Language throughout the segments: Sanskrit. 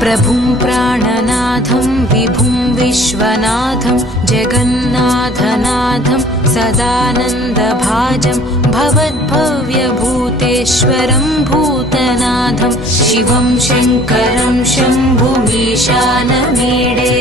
प्रभुं प्राणनाथं विभुं विश्वनाथं जगन्नाथनाथं सदानन्दभाजं भवद्भव्यभूतेश्वरं भूतनाथं शिवं शङ्करं शम्भुमीशानमीडे।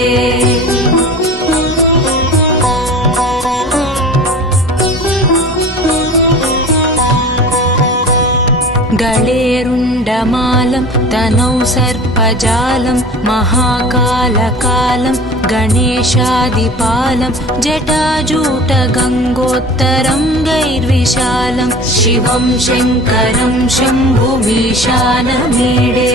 गळेरुण्डमालं तनौ सर्पजालं महाकालकालं गणेशादिपालं जटाजूटगङ्गोत्तरं गैर्विशालं शिवं शङ्करं शम्भुमीशानमीडे।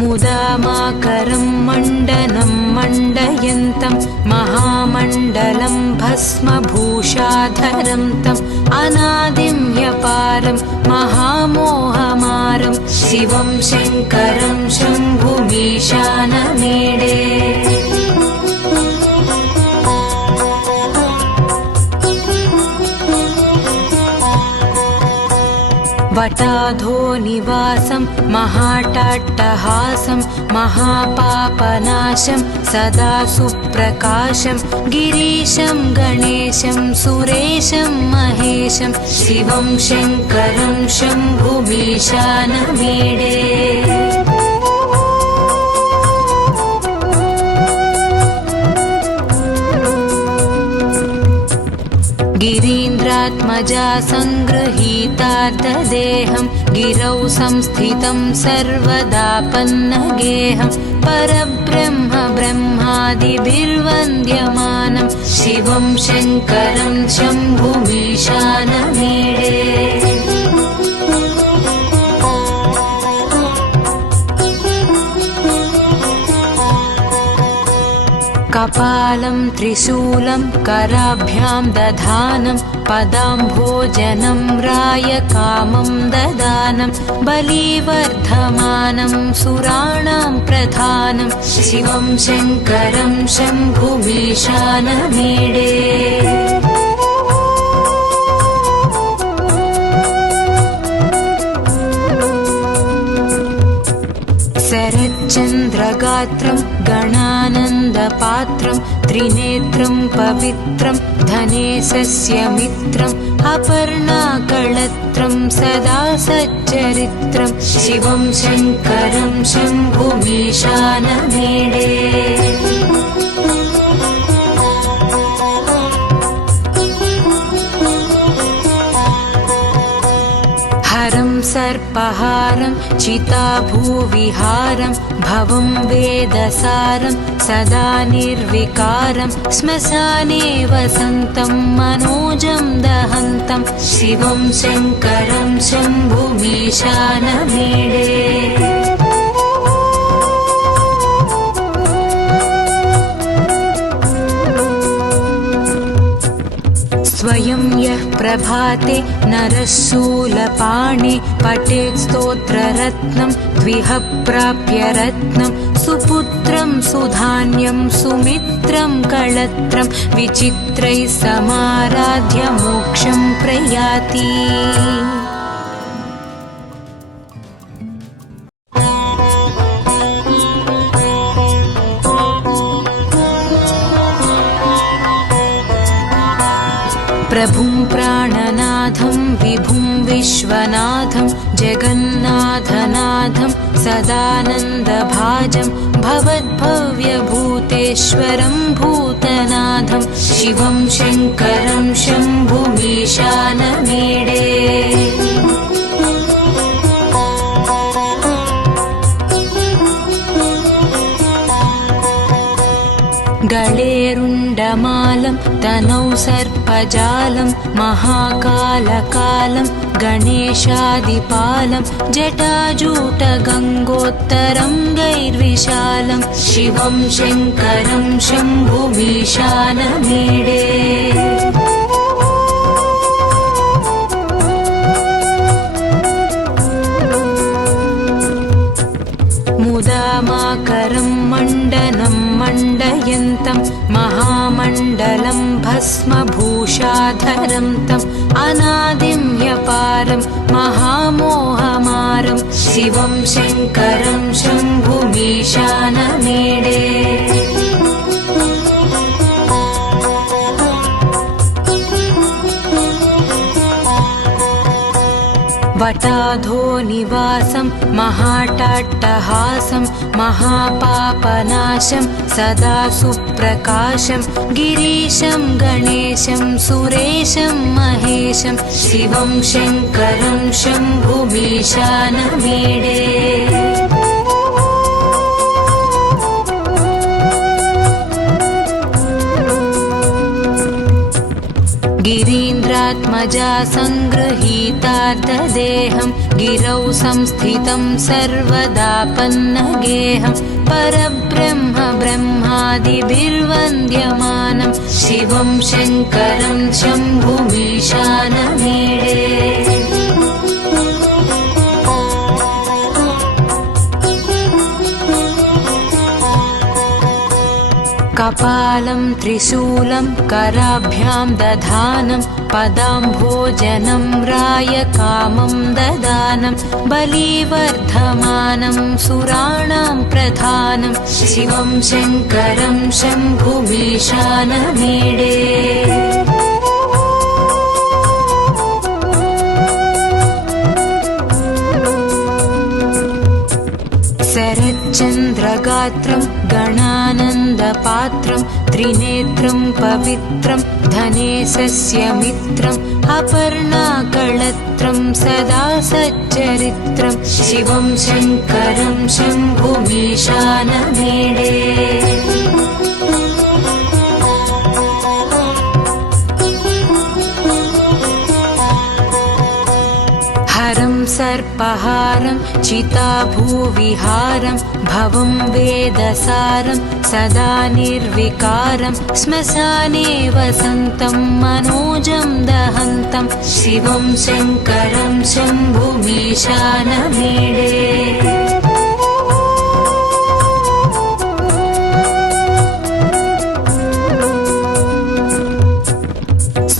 मुदामाकरं मण्डनं मण्डयन्तं महामण्डलं भस्मभूषाधरं तम् अनादिं ह्यपारं महामोहमारं शिवं शङ्करं शम्भुमीशानमीडे। वटाधोनिवासं महाटाट्टहासं महापापनाशं सदा सुप्रकाशं गिरीशं गणेशं सुरेशं महेशं शिवं शङ्करं शम्भुमीशानमीडे। गिरीन्द्रात्मजा सङ्गृहीतार्धदेहं गिरौ संस्थितं सर्वदापन्नगेहं परब्रह्म ब्रह्मादिभिर्वन्द्यमानं शिवं शङ्करं शम्भुमीशानमीडे। कपालं त्रिशूलं कराभ्यां दधानं पदाम्भोजनं रायकामं ददानं बलिवर्धमानं सुराणां प्रधानं शिवं शङ्करं शम्भुमीशानमीडे। शरच्चन्द्रगात्रं गणानन्दपात्रं त्रिनेत्रं पवित्रं धनेशस्य मित्रम् अपर्णाकळत्रं सदा सच्चरित्रं शिवं शङ्करं शम्भुमीशानमीडे। हरं सर्पहारं चिताभूविहारं भवं वेदसारं सदा निर्विकारं श्मशाने वसन्तं मनोजं दहन्तं शिवं शङ्करं शम्भुमीशानमीडे। स्वयं यः प्रभाते नरः शूलपाणे पठेत् स्तोत्ररत्नं द्विह प्राप्य रत्नं सुपुत्रं सुधान्यं सुमित्रं कळत्रं विचित्रैः समाराध्य मोक्षं प्रयाति। प्रभुं प्राणनाथं विभुं विश्वनाथं जगन्नाथनाथं सदानन्दभाजं भवद्भव्यभूतेश्वरं भूतनाथं शिवं शङ्करं शम्भुमीशानमीडे। गळेरुण्डमालं तनौ सर्पजालं महाकालकालं गणेशादिपालं जटाजूटगङ्गोत्तरं गैर्विशालं शिवं शङ्करं शम्भुमीशानमीडे। मुदामाकरं मण्डनं मण्डयन्तं महामण्डलं भस्मभूषाधरं भस्मभूषाधरं तम् अनादिं ह्यपारं महामोहमारं शिवं शङ्करं शम्भुमीशानमीडे वटाधो निवासं महाटाट्टहासं महापापनाशं सदा सुप्रकाशं गिरीशं गणेशं सुरेशं महेशं शिवं शङ्करं शम्भुमीशानमीडे गिरीन्द्रात्मजा सङ्गृहीतार्थदेहं गिरौ संस्थितं सर्वदापन्नगेहं परब्रह्म ब्रह्मादिभिर्वन्द्यमानं शिवं शङ्करं शम्भुमीशानमीडे कपालं त्रिशूलं कराभ्यां दधानं पदाम्भोजनं रायकामं ददानं बलिवर्धमानं सुराणां प्रधानं शिवं शङ्करं शम्भुमीशानमीडे शरच्चन्द्रगात्रं गणानन्दपात्रं त्रिनेत्रं पवित्रं धनेशस्य मित्रम् अपर्णाकळत्रं सदा सच्चरित्रं शिवं शङ्करं शम्भुमीशानमीडे हरं सर्पहारं चिताभूविहारं भवं वेदसारं सदा निर्विकारं श्मशाने वसन्तं मनोजं दहन्तं शिवं शङ्करं शम्भुमीशानमीडे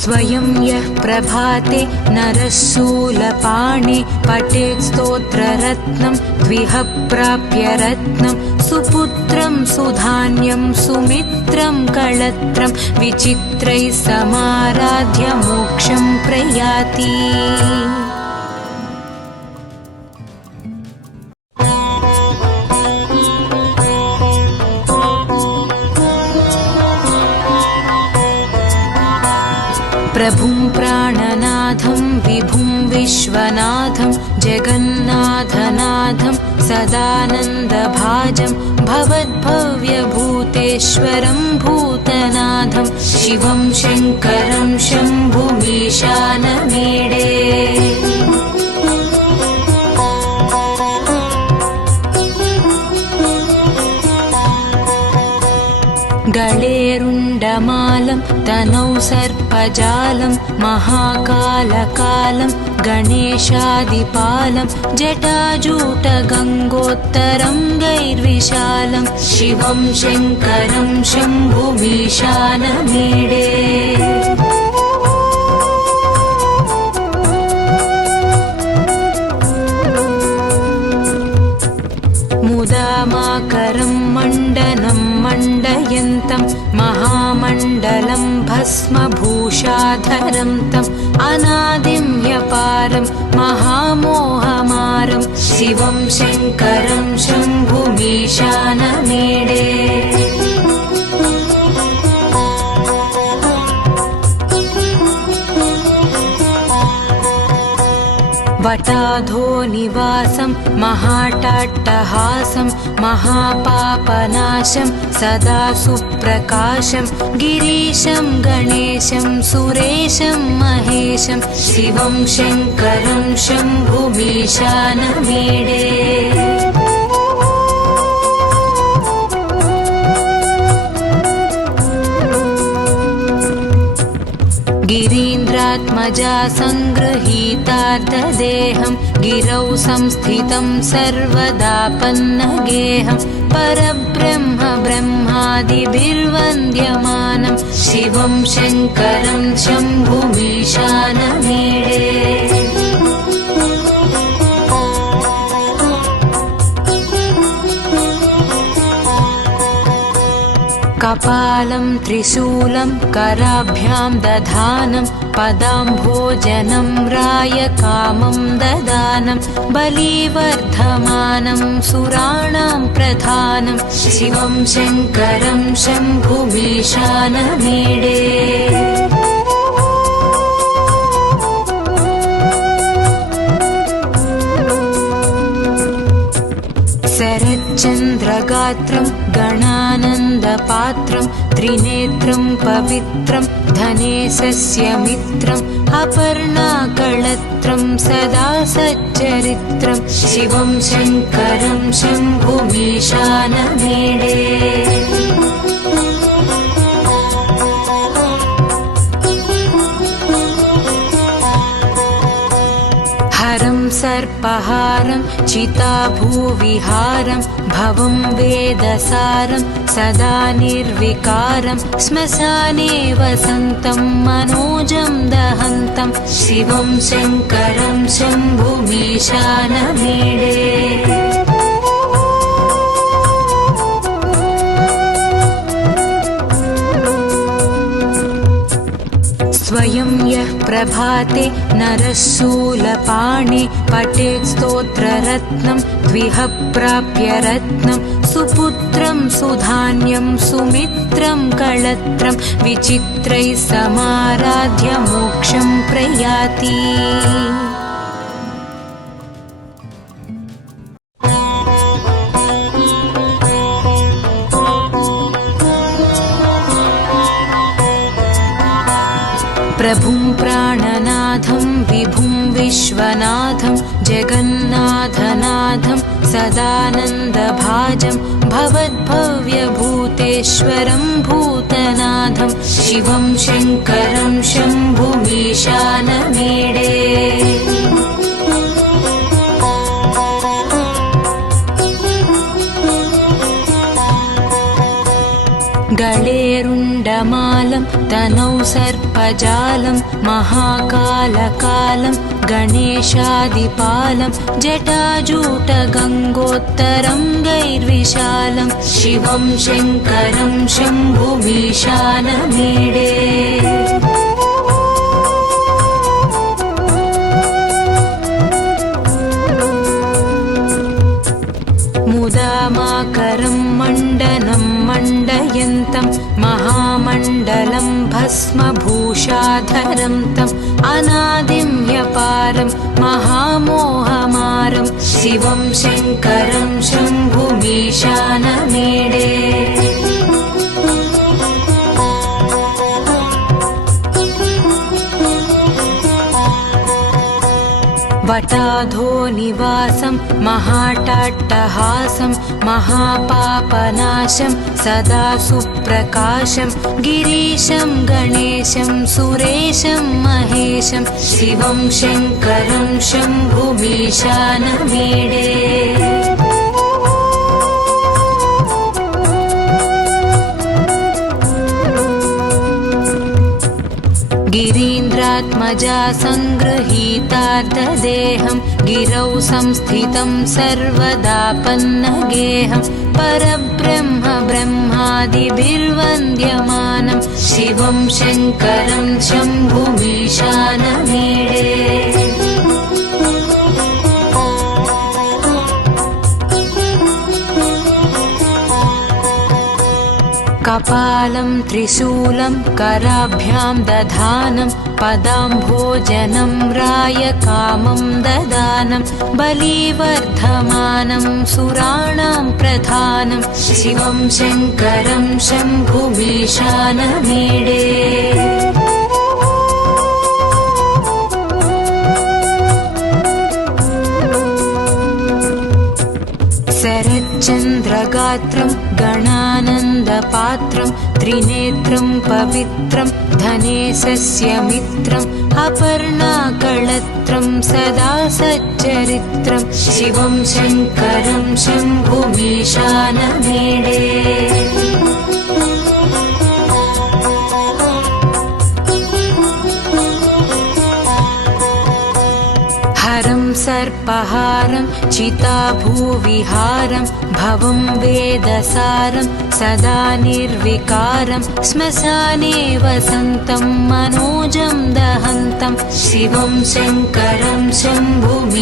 स्वयं यः प्रभाते नरः शूलपाणे पठेत् स्तोत्ररत्नं द्विह प्राप्य रत्नं सुपुत्रं सुधान्यं सुमित्रं कळत्रं विचित्रैः समाराध्य मोक्षं प्रयाति प्रभुं प्राणनाथं विभुं विश्वनाथं जगन्नाथनाथं सदानन्दभाजं भवद्भव्यभूतेश्वरं भूतनाथं शिवं शङ्करं शम्भुमीशानमीडे गळेरुण्डमालं तनौ सर्पजालं महाकालकालं गणेशादिपालं जटाजूटगङ्गोत्तरङ्गैर्विशालं शिवं शङ्करं शम्भुमीशानमीडे मुदामाकरं मण्डनं मण्डयन्तं महामण्डलं भस्मभूषाधरं तम् अनादिं ह्यपारं महामोहमारं शिवं शङ्करं शम्भुमीशानमीडे वटाधो निवासं महाटाट्टहासं महापापनाशं सदा सुप्रकाशं गिरीशं गणेशं सुरेशं महेशं शिवं शङ्करं शम्भुमीशानमीडे गिरीन्द्रात्मजा सङ्गृहीतार्थदेहं गिरौ संस्थितं सर्वदापन्नगेहं परब्रह्म ब्रह्मादिभिर्वन्द्यमानं शिवं शङ्करं शम्भुमीशानमीडे कपालं त्रिशूलं कराभ्यां दधानं पदाम्भोजनं रायकामं ददानं बलिवर्धमानं सुराणां प्रधानं शिवं शङ्करं शम्भुमीशानमीडे शरच्चन्द्रगात्रं गणानन्दपात्रं त्रिनेत्रं पवित्रं धनेशस्य मित्रम् अपर्णाकळत्रं सदा सच्चरित्रं शिवं शङ्करं शम्भुमीशानमीडे हरं सर्पहारं चिताभूविहारं भवं वेदसारं सदा निर्विकारं श्मशाने वसन्तं मनोजं दहन्तं शिवं शङ्करं शम्भुमीशानमीडे स्वयं यः प्रभाते नरः शूलपाणे पठेत् स्तोत्ररत्नं द्विह प्राप्य रत्नं सुपुत्रं सुधान्यं सुमित्रं कळत्रं विचित्रैः समाराध्य मोक्षं प्रयाति प्रभुं प्राणनाथं विभुं विश्वनाथं जगन्नाथनाथं सदानन्दभाजं भवद्भव्यभूतेश्वरं भूतनाथं शिवं शङ्करं शम्भुमीशानमीडे गळेरुण्डमालं तनौ सर्पजालं महाकालकालं गणेशादिपालं जटाजूटगङ्गोत्तरं गैर्विशालं शिवं शङ्करं शम्भुमीशानमीडे मुदामाकरं मण्डनं मण्डयन्तं महामण्डलं भस्मभूषाधरं तम् अनादिं ह्यपारं महामोहमारं शिवं शङ्करं शम्भुमीशानमीडे वटाधोनिवासं महाटाट्टहासं महापापनाशं सदा सुप्रकाशं गिरीशं गणेशं सुरेशं महेशं शिवं शङ्करं शम्भुमीशानमीडे गिरीन्द्रात्मजा सङ्गृहीतार्थदेहं गिरौ संस्थितं सर्वदापन्नगेहं परब्रह्म ब्रह्मादिभिर्वन्द्यमानं शिवं शङ्करं शम्भुमीशानमीडे कपालं त्रिशूलं कराभ्यां दधानं पदाम्भोजनं रायकामं ददानं बलिवर्धमानं सुराणां प्रधानं शिवं शङ्करं शम्भुमीशानमीडे शरच्चन्द्रगात्रं गणानन्दपात्रं पात्रं त्रिनेत्रं पवित्रं धनेशस्य मित्रम् अपर्णाकळत्रं सदा सच्चरित्रं शिवं शङ्करं शम्भुमीशानमीडे हरं सर्पहारं चिताभूविहारं भवं वेदसारं सदा निर्विकारं श्मशाने वसन्तं मनोजं दहन्तं शिवं शङ्करं शम्भुमीशानमीडे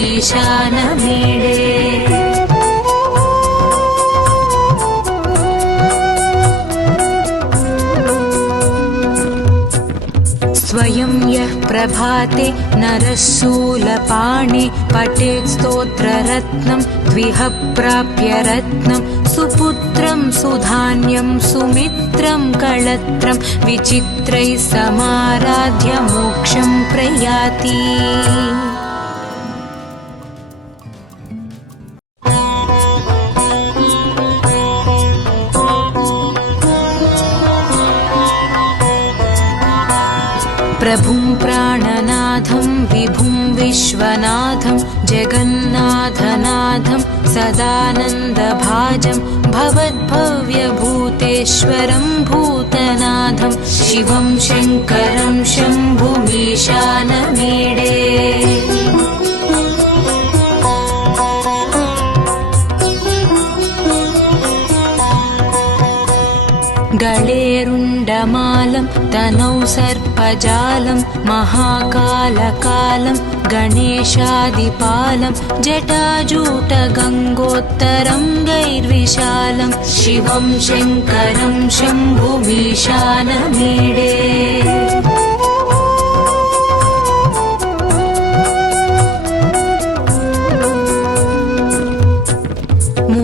स्वयं यः प्रभाते नरः शूलपाणे पठेत् स्तोत्ररत्नं द्विह प्राप्य रत्नं सुपुत्रं सुधान्यं सुमित्रं कळत्रं विचित्रैः समाराध्य मोक्षं प्रयाति प्रभुं प्राणनाथं विभुं विश्वनाथं जगन्नाथनाथं सदानन्दभाजं भवद्भव्यभूतेश्वरं भूतनाथं शिवं शङ्करं शम्भुमीशानमीडे गळेरुण्डमालं तनौ सर्पजालं महाकालकालं गणेशादिपालं जटाजूटगङ्गोत्तरङ्गैर्विशालं शिवं शङ्करं शम्भुमीशानमीडे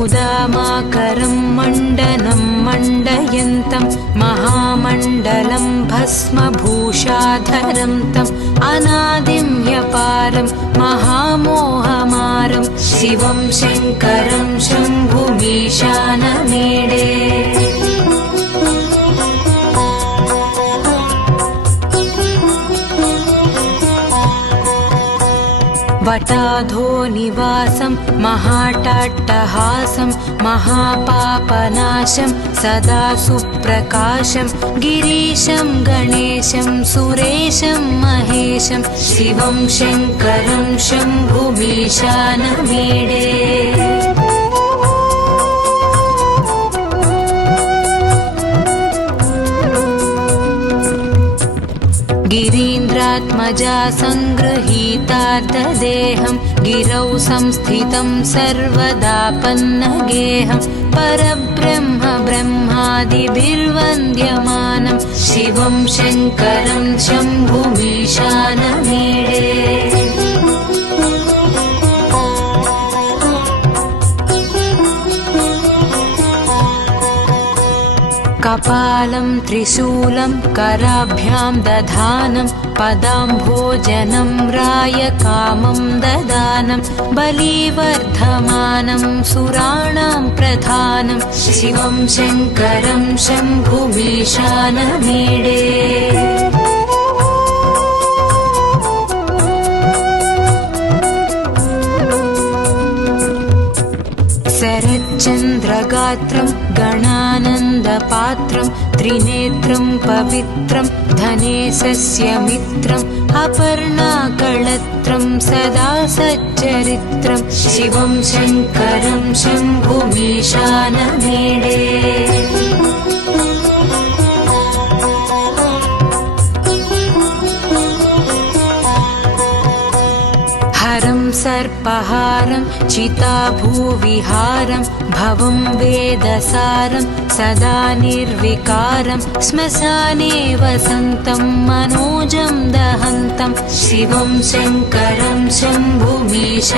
मुदामाकरं मण्डनं मण्डयन्तं महामण्डलं भस्मभूषाधरं तम् अनादिं ह्यपारं महामोहमारं शिवं शङ्करं शम्भुमीशानमीडे वटाधो निवासं महाटाट्टहासं महापापनाशं सदा सुप्रकाशं गिरीशं गणेशं सुरेशं महेशं शिवं शङ्करं शम्भुमीशानमीडे गिरीन्द्रात्मजा सङ्गृहीतार्थदेहं गिरौ संस्थितं सर्वदापन्नगेहं परब्रह्म ब्रह्मादिभिर्वन्द्यमानं शिवं शङ्करं शम्भुमीशानमीडे कपालं त्रिशूलं कराभ्यां दधानं पदाम्भोजनं रायकामं ददानं बलिवर्धमानं सुराणां प्रधानं शिवं शङ्करं शम्भुमीशानमीडे शरच्चन्द्रगात्रं गणानन्दपात्रं त्रिनेत्रं पवित्रं धनेशस्य मित्रम् अपर्णाकळत्रं सदा सच्चरित्रं शिवं शङ्करं शम्भुमीशानमीडे हरं सर्पहारं चिताभूविहारं भवं वेदसारं सदा निर्विकारं श्मशाने वसन्तं मनोजं दहन्तं शिवं शङ्करं शम्भुमीशानमीडे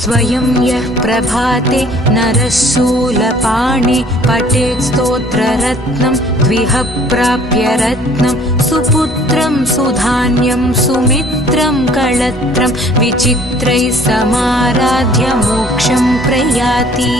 स्वयं यः प्रभाते नरः शूलपाणे पठेत् स्तोत्ररत्नं द्विह प्राप्य रत्नं सुपुत्रं सुधान्यं सुमित्रं कळत्रं विचित्रैः समाराध्य मोक्षं प्रयाति।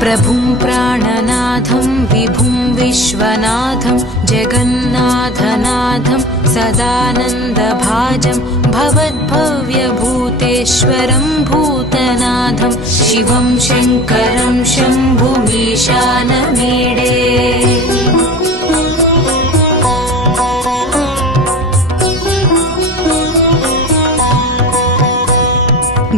प्रभुं प्राणनाथं विभुं विश्वनाथं जगन्नाथनाथं सदानन्दभाजं भवद्भव्यभूतेश्वरं भूतनाथं शिवं शङ्करं शम्भुमीशानमीडे।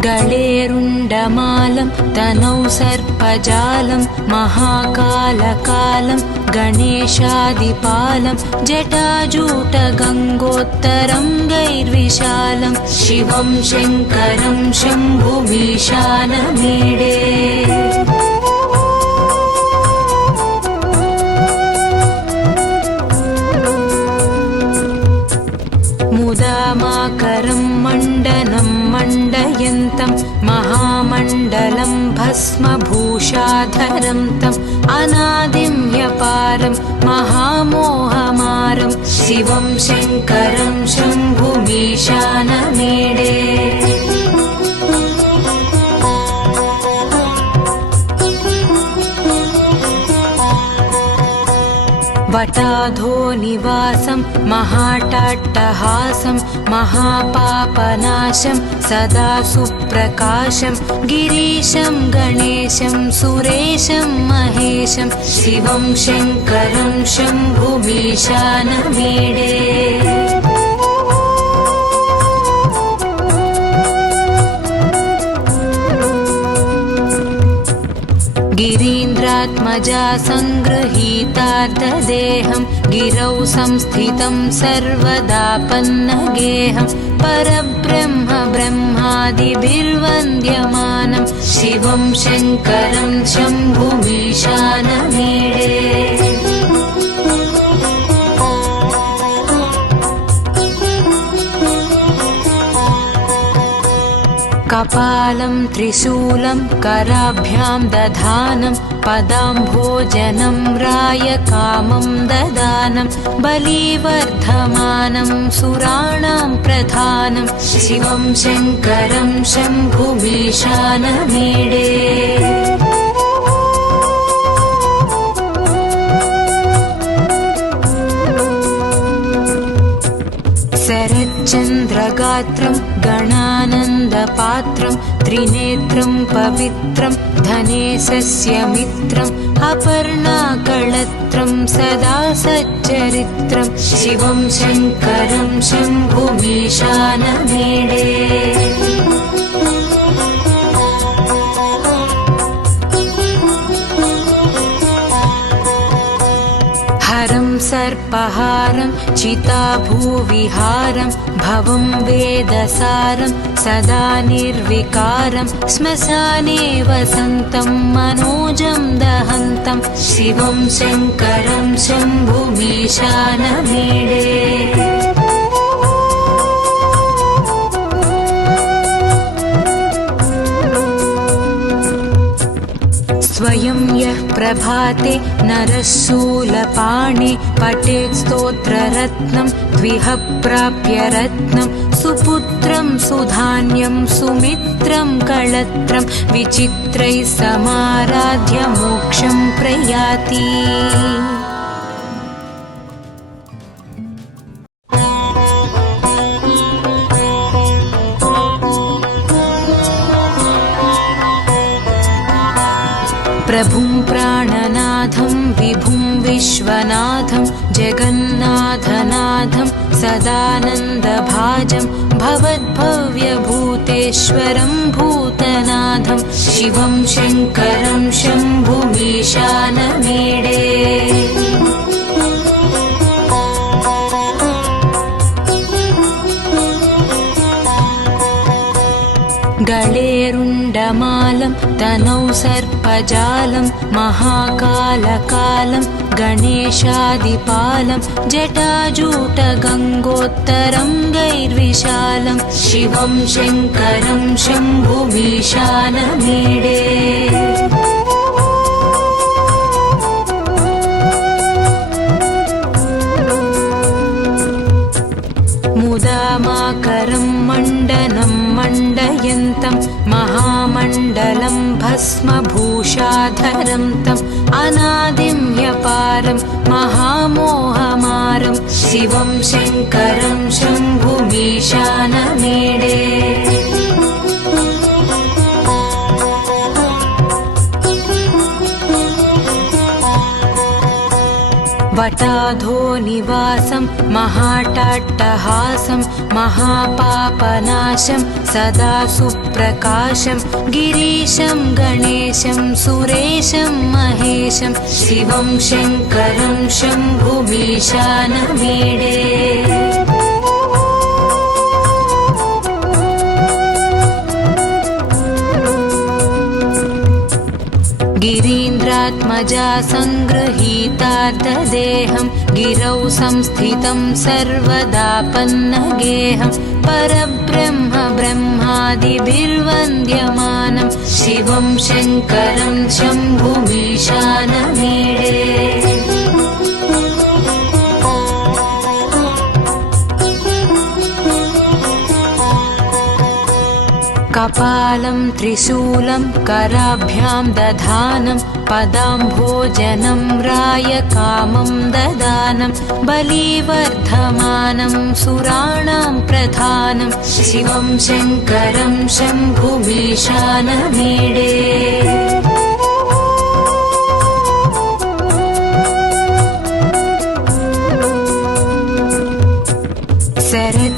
गळेरुण्डमालं तनौ सर्पजालं महाकालकालं गणेशादिपालं जटाजूटगङ्गोत्तरं गैर्विशालं शिवं शङ्करं शम्भुमीशानमीडे। मुदामाकरं मण्डनं मण्डयन्तं महामण्डलं भस्मभूषाधरं तम् अनादिं ह्यपारं महामोहमारं शिवं शङ्करं शम्भुमीशानमीडे। वटाधो निवासं महाटाट्टहासं महापापनाशं सदा सुप्रकाशं गिरीशं गणेशं सुरेशं महेशं शिवं शङ्करं शम्भुमीशानमीडे। गिरीन्द्रात्मजा सङ्गृहीतार्धदेहं गिरौ संस्थितं सर्वदापन्नगेहं परब्रह्म ब्रह्मादिभिर्वन्द्यमानं शिवं शङ्करं शम्भुमीशानमीडे। कपालं त्रिशूलं कराभ्यां दधानं पदाम्भोजनं रायकामं ददानं बलिवर्धमानं सुराणां प्रधानं शिवं शङ्करं शम्भुमीशानमीडे। शरच्चन्द्रगात्रं गणानन्दपात्रं त्रिनेत्रं पवित्रं धनेशस्य मित्रम् अपर्णाकळत्रं सदा सच्चरित्रं शिवं शङ्करं शम्भुमीशानमीडे। हरं सर्पहारं चिताभूविहारं भवं वेदसारं सदा निर्विकारं श्मशाने वसन्तं मनोजं दहन्तं शिवं शङ्करं शम्भुमीशानमीडे। स्वयं यः प्रभाते नरः शूलपाणे पठेत् स्तोत्ररत्नं द्विह प्राप्य रत्नं सुपुत्रं सुधान्यं सुमित्रं कळत्रं विचित्रैः समाराध्य मोक्षं प्रयाति। प्रभुं प्राणनाथं विभुं विश्वनाथं जगन्नाथनाथं सदानन्दभाजं भवद्भव्यभूतेश्वरं भूतनाथं शिवं शङ्करं शम्भुमीशानमीडे। गळेरुण्डमालं कालं तनौ सर्पजालं महाकालकालं गणेशादिपालं जटाजूटगङ्गोत्तरङ्गैर्विशालं शिवं शङ्करं शम्भुमीशानमीडे मुदामाकरं मण्डनं मण्डयन्तं महामण्डलं भस्मभूषाधरं तम् अनादिं ह्यपारं महामोहमारं शिवं शङ्करं शम्भुमीशानमीडे वटाधो निवासं महाटाट्टहासं महापापनाशं सदा सुप्रकाशं गिरीशं गणेशं सुरेशं महेशं शिवं शङ्करं शम्भुमीशानमीडे गिरीन्द्रात्मजा सङ्गृहीतार्थदेहं गिरौ संस्थितं सर्वदापन्नगेहं परब्रह्म ब्रह्मादिभिर्वन्द्यमानं शिवं शङ्करं शम्भुमीशानमीडे कपालं त्रिशूलं कराभ्यां दधानं पदाम्भोजनं रायकामं ददानं बलिवर्धमानं सुराणां प्रधानं शिवं शङ्करं शम्भुमीशानमीडे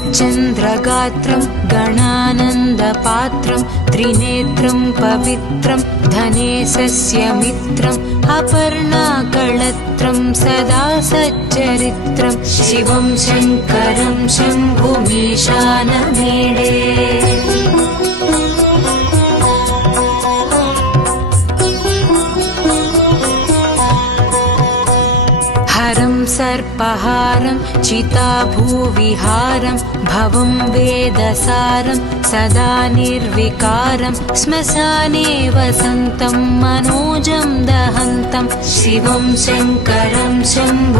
शरच्चन्द्रगात्रं गणानन्दपात्रं त्रिनेत्रं पवित्रं धनेशस्य मित्रम् अपर्णाकळत्रं सदा सच्चरित्रं शिवं शङ्करं शम्भुमीशानमीडे हरं सर्पहारं चिताभूविहारं भवं वेदसारं सदा निर्विकारं श्मशाने वसन्तं मनोजं दहन्तं शिवं शङ्करं शम्भुमीशानमीडे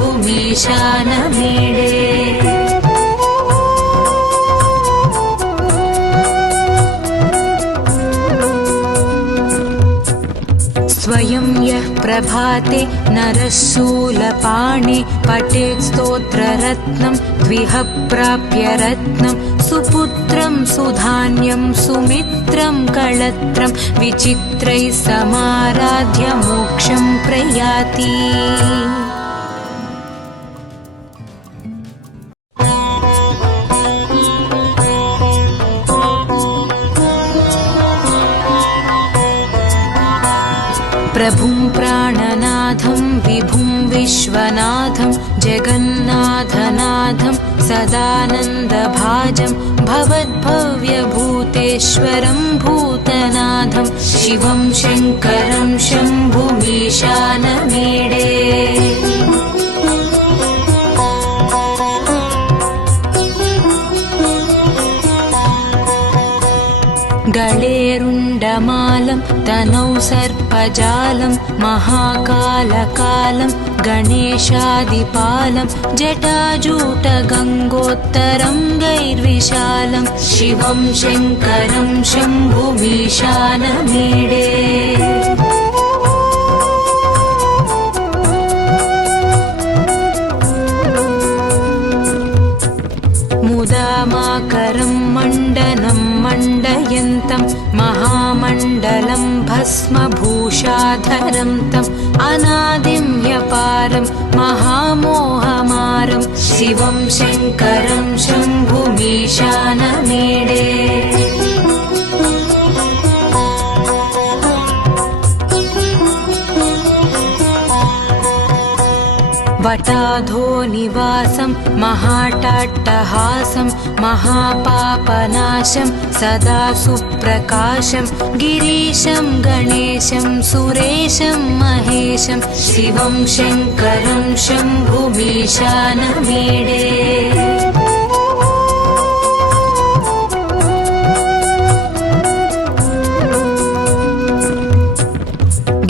स्वयं यः प्रभाते नरः शूलपाणे पठेत् स्तोत्ररत्नं द्विह प्राप्य रत्नं सुपुत्रं सुधान्यं सुमित्रं कळत्रं विचित्रैः समाराध्य मोक्षं प्रयाति प्रभुं प्राणनाथं विभुं विश्वनाथं जगन्नाथनाथं सदानन्दभाजं भवद्भव्यभूतेश्वरं भूतनाथं शिवं शङ्करं शम्भुमीशानमीडे गळेरुण्डमालं तनौ सर्पजालं महाकालकालं गणेशादिपालं जटाजूटगङ्गोत्तरङ्गैर्विशालं शिवं शङ्करं शम्भुमीशानमीडे मुदामाकरं मण्डनं मण्डयन्तं महामण्डलं भस्मभूषाधरं तम् अनादिं ह्यपारं महामोहमारं शिवं शङ्करं शम्भुमीशानमीडे वटाधोनिवासं महाटाट्टहासं महापापनाशं सदा सुप्रकाशं गिरीशं गणेशं सुरेशं महेशं शिवं शङ्करं शम्भुमीशानमीडे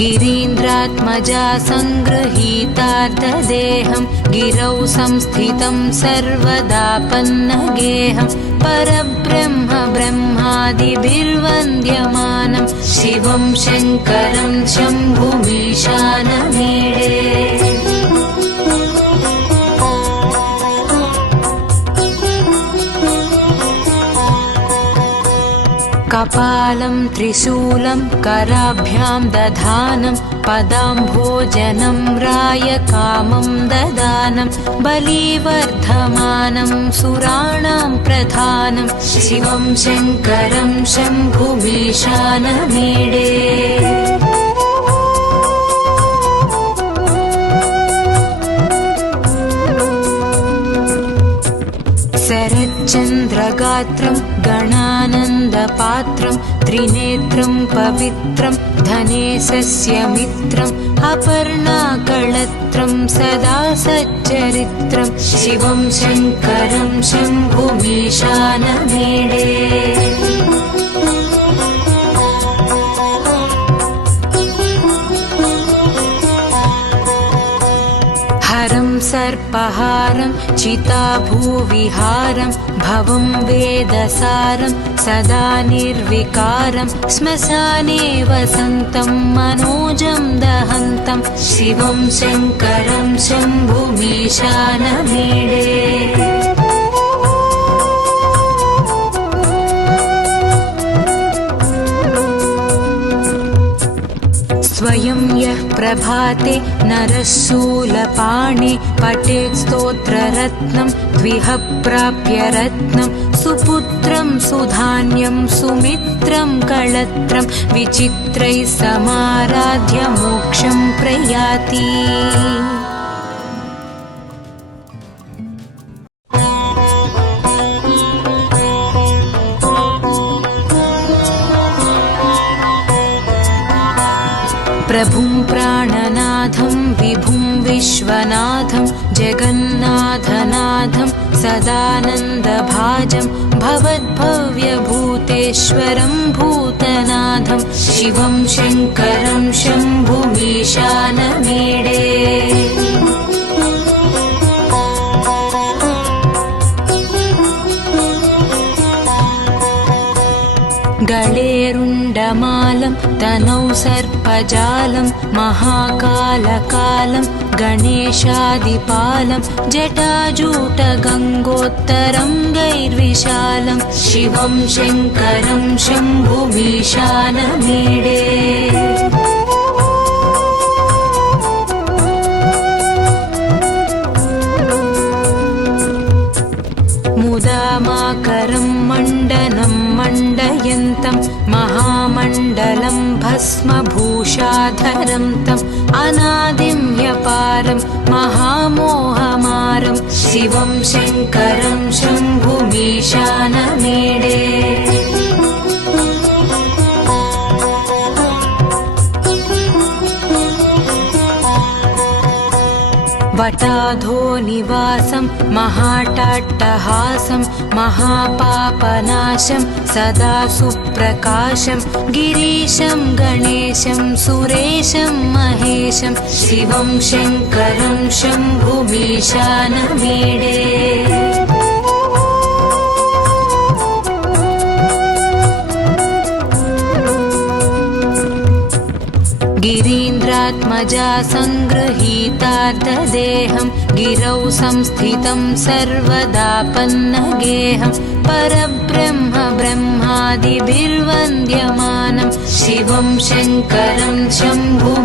गिरीन्द्रात्मजा सङ्गृहीतार्थदेहं गिरौ संस्थितं सर्वदापन्नगेहं परब्रह्म ब्रह्मादिभिर्वन्द्यमानं शिवं शङ्करं शम्भुमीशानमीडे कपालं त्रिशूलं कराभ्यां दधानं पदाम्भोजनं रायकामं ददानं बलिवर्धमानं सुराणां प्रधानं शिवं शङ्करं शम्भुमीशानमीडे शरच्चन्द्रगात्रं गणानन्दपात्रं त्रिनेत्रं पवित्रं धनेशस्य मित्रम् अपर्णाकळत्रं सदा सच्चरित्रं शिवं शङ्करं शम्भुमीशानमीडे हरं सर्पहारं चिताभूविहारं भवं वेदसारं सदा निर्विकारं श्मशाने वसन्तं मनोजं दहन्तं शिवं शङ्करं शम्भुमीशानमीडे स्वयं यः प्रभाते नरः शूलपाणे पठेत् स्तोत्ररत्नं द्विह प्राप्य रत्नं सुपुत्रं सुधान्यं सुमित्रं कळत्रं विचित्रैः समाराध्य मोक्षं प्रयाति प्रभुं प्राणनाथं विभुं विश्वनाथं जगन्नाथनाथं सदानन्दभाजं भवद्भव्यभूतेश्वरं भूतनाथं शिवं शङ्करं शम्भुमीशानमीडे गळेरुण्डमालं तनौ सर्पजालं महाकालकालं गणेशादिपालं जटाजूटगङ्गोत्तरं गैर्विशालं शिवं शङ्करं शम्भुमीशानमीडे मुदामाकरं मण्डनं मण्डयन्तं महामण्डलं भस्मभूषाधरं तम् अनादिं ह्यपारं महामोहमारं शिवं शङ्करं शम्भुमीशानमीडे वटाधोनिवासं महाटाट्टहासं महापापनाशं सदा सुप्रकाशं गिरीशं गणेशं सुरेशं महेशं शिवं शङ्करं शम्भुमीशानमीडे गिरीन्द्रात्मजा सङ्गृहीतार्थदेहं गिरौ संस्थितं सर्वदापन्नगेहं परब्रह्म ब्रह्मादिभिर्वन्द्यमानं शिवं शङ्करं शम्भुमीशानमीडे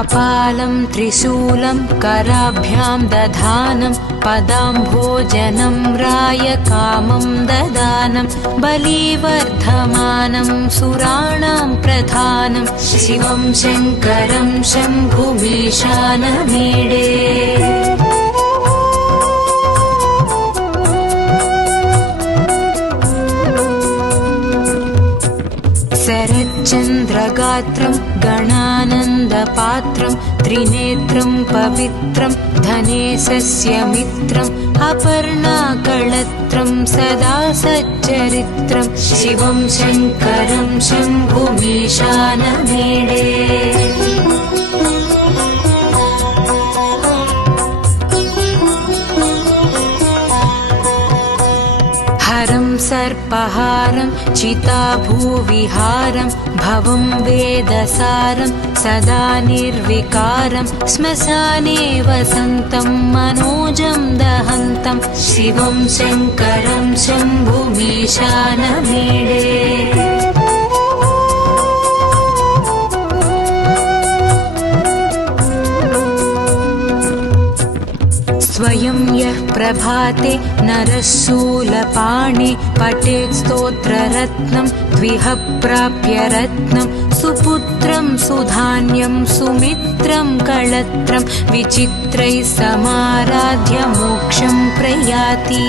कपालं त्रिशूलं कराभ्यां दधानं पदाम्भोजनं रायकामं ददानं बलिवर्धमानं सुराणां प्रधानं शिवं शङ्करं शम्भुमीशानमीडे शरच्चन्द्रगात्रं गणानन्दपात्रं त्रिनेत्रं पवित्रं धनेशस्य मित्रम् अपर्णाकळत्रं सदा सच्चरित्रं शिवं शङ्करं शम्भुमीशानमीडे हरं सर्पहारं चिताभूविहारं भवं वेदसारं सदा निर्विकारं श्मशाने वसन्तं मनोजं दहन्तं शिवं शङ्करं शम्भुमीशानमीडे स्वयं यः प्रभाते नरः शूलपाणे पठेत् स्तोत्ररत्नं द्विह प्राप्य रत्नं सुपुत्रं सुधान्यं सुमित्रं कळत्रं विचित्रैः समाराध्य मोक्षं प्रयाति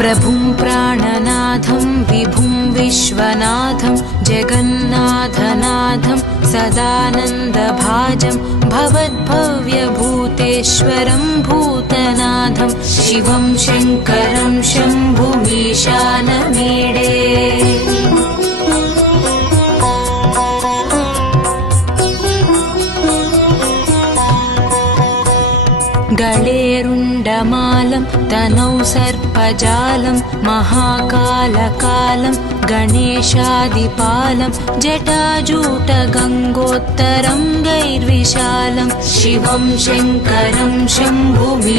प्रभुं प्राणनाथं विभुं विश्वनाथं जगन्नाथनाथं सदानन्दभाजं भवद्भव्यभूतेश्वरं भूतनाथं शिवं शङ्करं शम्भुमीशानमीडे गळेरुण्डमालं तनौ सर्पजालं महाकालकालं गणेशादिपालं जटाजूटगङ्गोत्तरङ्गैर्विशालं शिवं शङ्करं शम्भुमीशानमीडे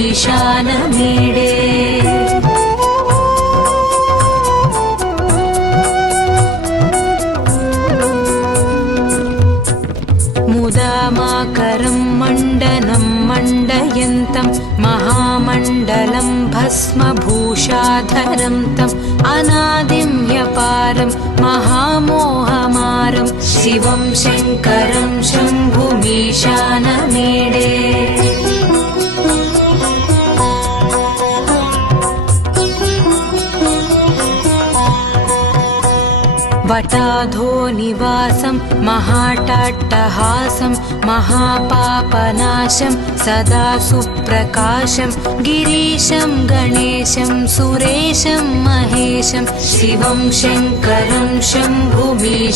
मुदामाकरं मण्डनं मण्डयन्तं महामण्डलं भस्मभूषाधरं तम् अनादिं ह्यपारं महामोहमारं शिवं शङ्करं शम्भुमीशानमीडे वटाधो निवासं महाटाट्टहासं महापापनाशं सदा सुप्रकाशं गिरीशं गणेशं सुरेशं महेशं शिवं शङ्करं शम्भुमीशानमीडे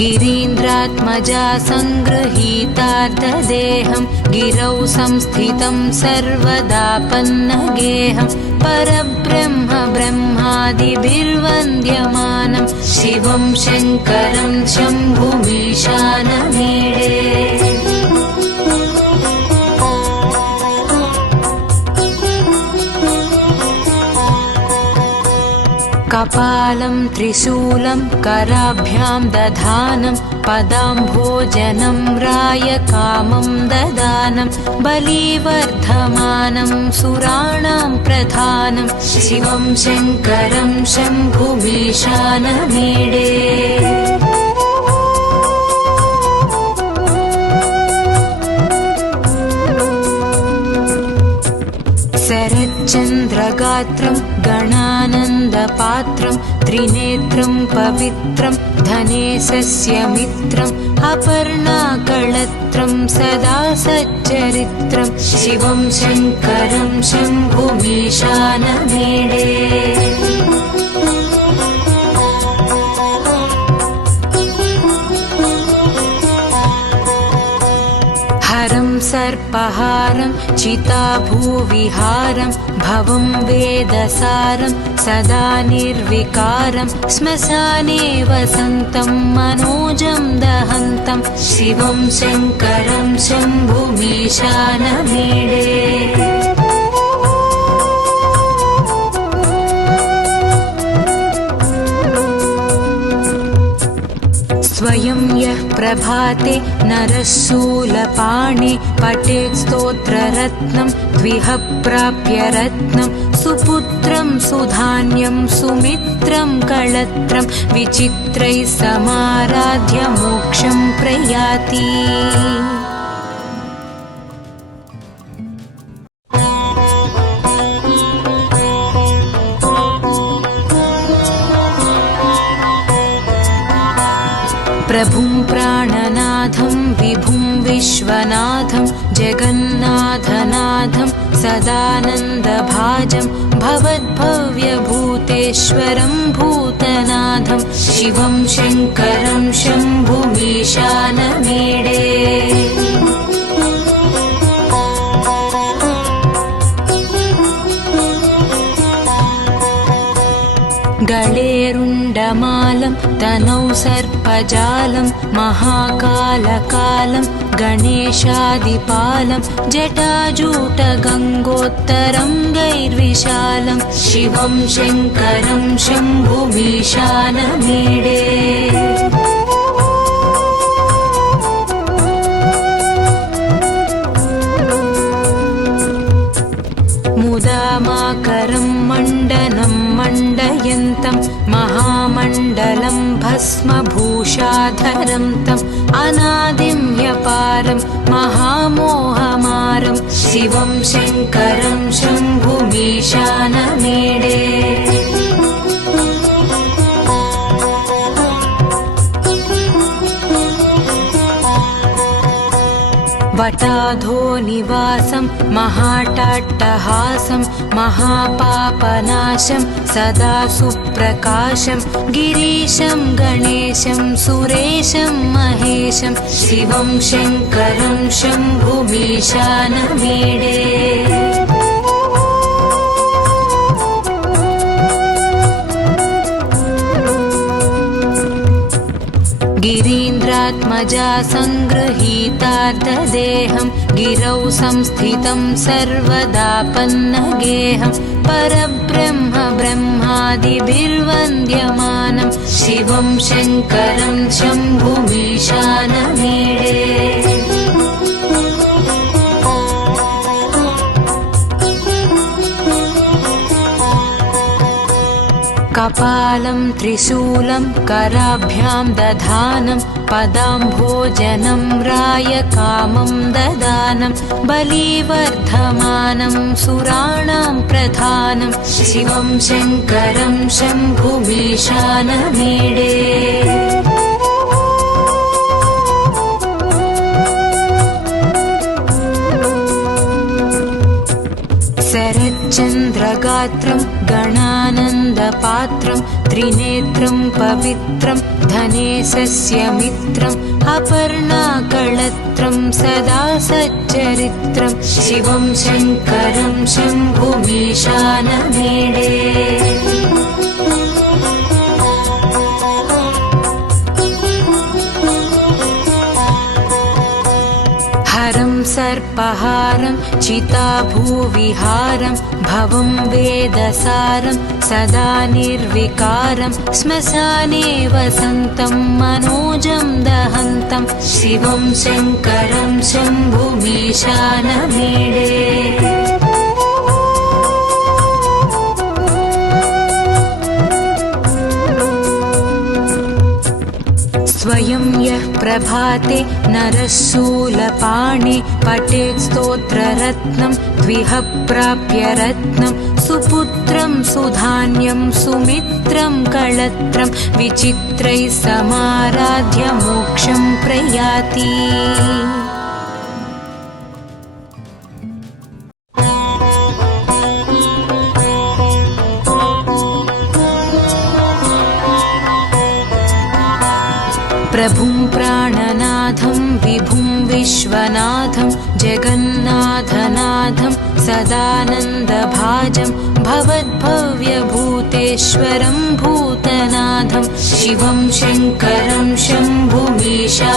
गिरीन्द्रात्मजा सङ्गृहीतार्थदेहं गिरौ संस्थितं सर्वदापन्नगेहं परब्रह्म ब्रह्मादिभिर्वन्द्यमानं शिवं शङ्करं शम्भुमीशानमीडे कपालं त्रिशूलं कराभ्यां दधानं पदाम्भोजनं रायकामं ददानं बलिवर्धमानं सुराणां प्रधानं शिवं शङ्करं शम्भुमीशानमीडे शरच्चन्द्रगात्रं गणानन्दपात्रं त्रिनेत्रं पवित्रं धनेशस्य मित्रम् अपर्णाकळत्रं सदा सच्चरित्रं शिवं शङ्करं शम्भुमीशानमीडे हरं सर्पहारं चिताभूविहारं भवं वेदसारं सदा निर्विकारं श्मशाने वसन्तं मनोजं दहन्तं शिवं शङ्करं शम्भुमीशानमीडे। स्वयं यः प्रभाते नरः शूलपाणे पठेत् स्तोत्ररत्नं द्विह प्राप्य रत्नं सुपुत्रं सुधान्यं सुमित्रं कळत्रं विचित्रैः समाराध्य मोक्षं प्रयाति। प्रभुं प्राणनाथं विभुं विश्वनाथं जगन्नाथनाथं सदानन्दभाजं भवद्भव्यभूतेश्वरं भूतनाथं शिवं शङ्करं शम्भुमीशानमीडे। गळेरुण्डमालं तनौ सर्पजालं महाकालकालं गणेशादिपालं जटाजूटगङ्गोत्तरं गैर्विशालं शिवं शङ्करं शम्भुमीशानमीडे। मुदामाकरं मण्डनं मण्डयन्तं महामण्डलं भस्मभूषाधरं तम् अनादिं ह्यपारं महामोहमारं शिवं शङ्करं शम्भुमीशानमीडे। वटाधो निवासं महाटाट्टहासं महापापनाशं सदा सुप्रकाशं गिरीशं गणेशं सुरेशं महेशं शिवं शङ्करं शम्भुमीशानमीडे। गिरीन्द्रात्मजा सङ्गृहीतार्धदेहं गिरौ संस्थितं सर्वदापन्नगेहं परब्रह्म ब्रह्मादिभिर्वन्द्यमानं शिवं शङ्करं शम्भुमीशानमीडे। कपालं त्रिशूलं कराभ्यां दधानं पदाम्भोजनं रायकामं ददानं बलिवर्धमानं सुराणां प्रधानं शिवं शङ्करं शम्भुमीशानमीडे। शरच्चन्द्रगात्रं गणानन्दपात्रं त्रिनेत्रं पवित्रं धनेशस्य मित्रम् अपर्णाकळत्रं सदा सच्चरित्रं शिवं शङ्करं शम्भुमीशानमीडे। हरं सर्पहारं चिताभूविहारं भवं वेदसारं सदा निर्विकारं श्मशाने वसन्तं मनोजं दहन्तं शिवं शङ्करं शम्भुमीशानमीडे। स्वयं यः प्रभाते नरः शूलपाणे पठेत् स्तोत्ररत्नं द्विह प्राप्य रत्नं सुपुत्रं सुधान्यं सुमित्रं कळत्रं विचित्रैः समाराध्य मोक्षं प्रयाति। प्रभुं प्राणनाथं विभुं विश्वनाथं जगन्नाथनाथं सदानन्दभाजं भवद्भव्यभूतेश्वरं भूतनाथं शिवं शङ्करं शम्भुमीशानमीडे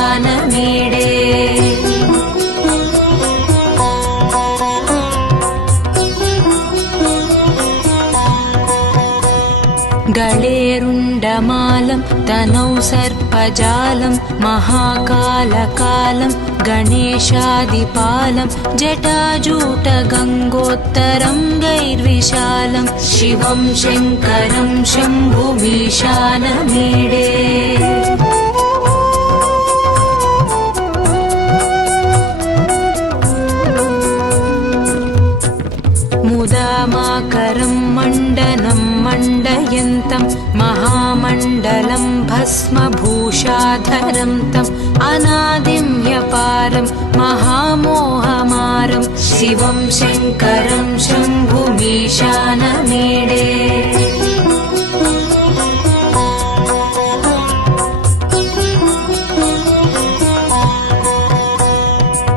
गळेरुण्डमालं तनौ सर्पजालं महाकालकालं गणेशादिपालं जटाजूटगङ्गोत्तरङ्गैर्विशालं शिवं शङ्करं शम्भुमीशानमीडे मुदामाकरं मण्डनं मण्डयन्तं महामण्डलं भस्मभूषाधरं तम् अनादिं ह्यपारं महामोहमारं शिवं शङ्करं शम्भुमीशानमीडे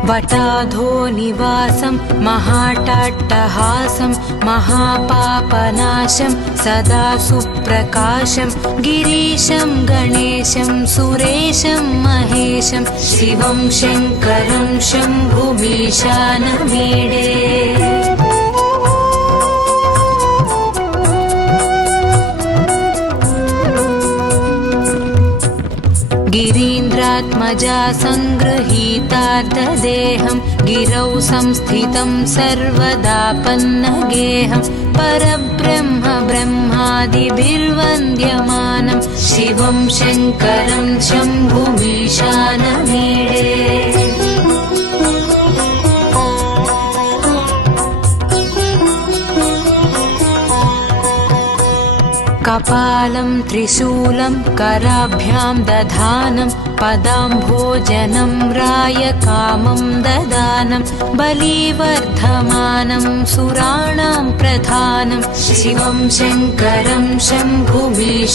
वटाधो निवासं महाटाट्टहासं महापापनाशं सदा सुप्रकाशं गिरीशं गणेशं सुरेशं महेशं शिवं शङ्करं शम्भुमीशानमीडे गिरीन्द्रात्मजा सङ्गृहीतार्धदेहं गिरौ संस्थितं सर्वदापन्नगेहं परब्रह्म ब्रह्मादिभिर्वन्द्यमानं शिवं शङ्करं शम्भुमीशानमीडे कपालं त्रिशूलं कराभ्यां दधानं पदाम्भोजनं रायकामं ददानं बलिवर्धमानं सुराणां प्रधानं शिवं शङ्करं शम्भुमीशानमीडे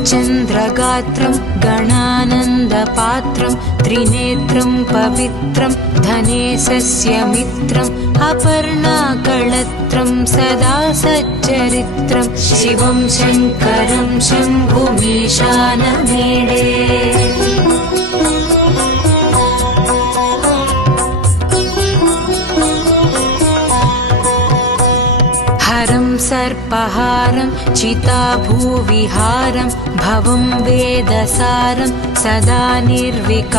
शरच्चन्द्रगात्रं गणानन्दपात्रं त्रिनेत्रं पवित्रं धनेशस्य मित्रम् अपर्णाकळत्रं सदा सच्चरित्रं शिवं शङ्करं शम्भुमीशानमीडे हरं सर्पहारं चिताभूविहारं भवं वेदसारं सदा निर्विकारं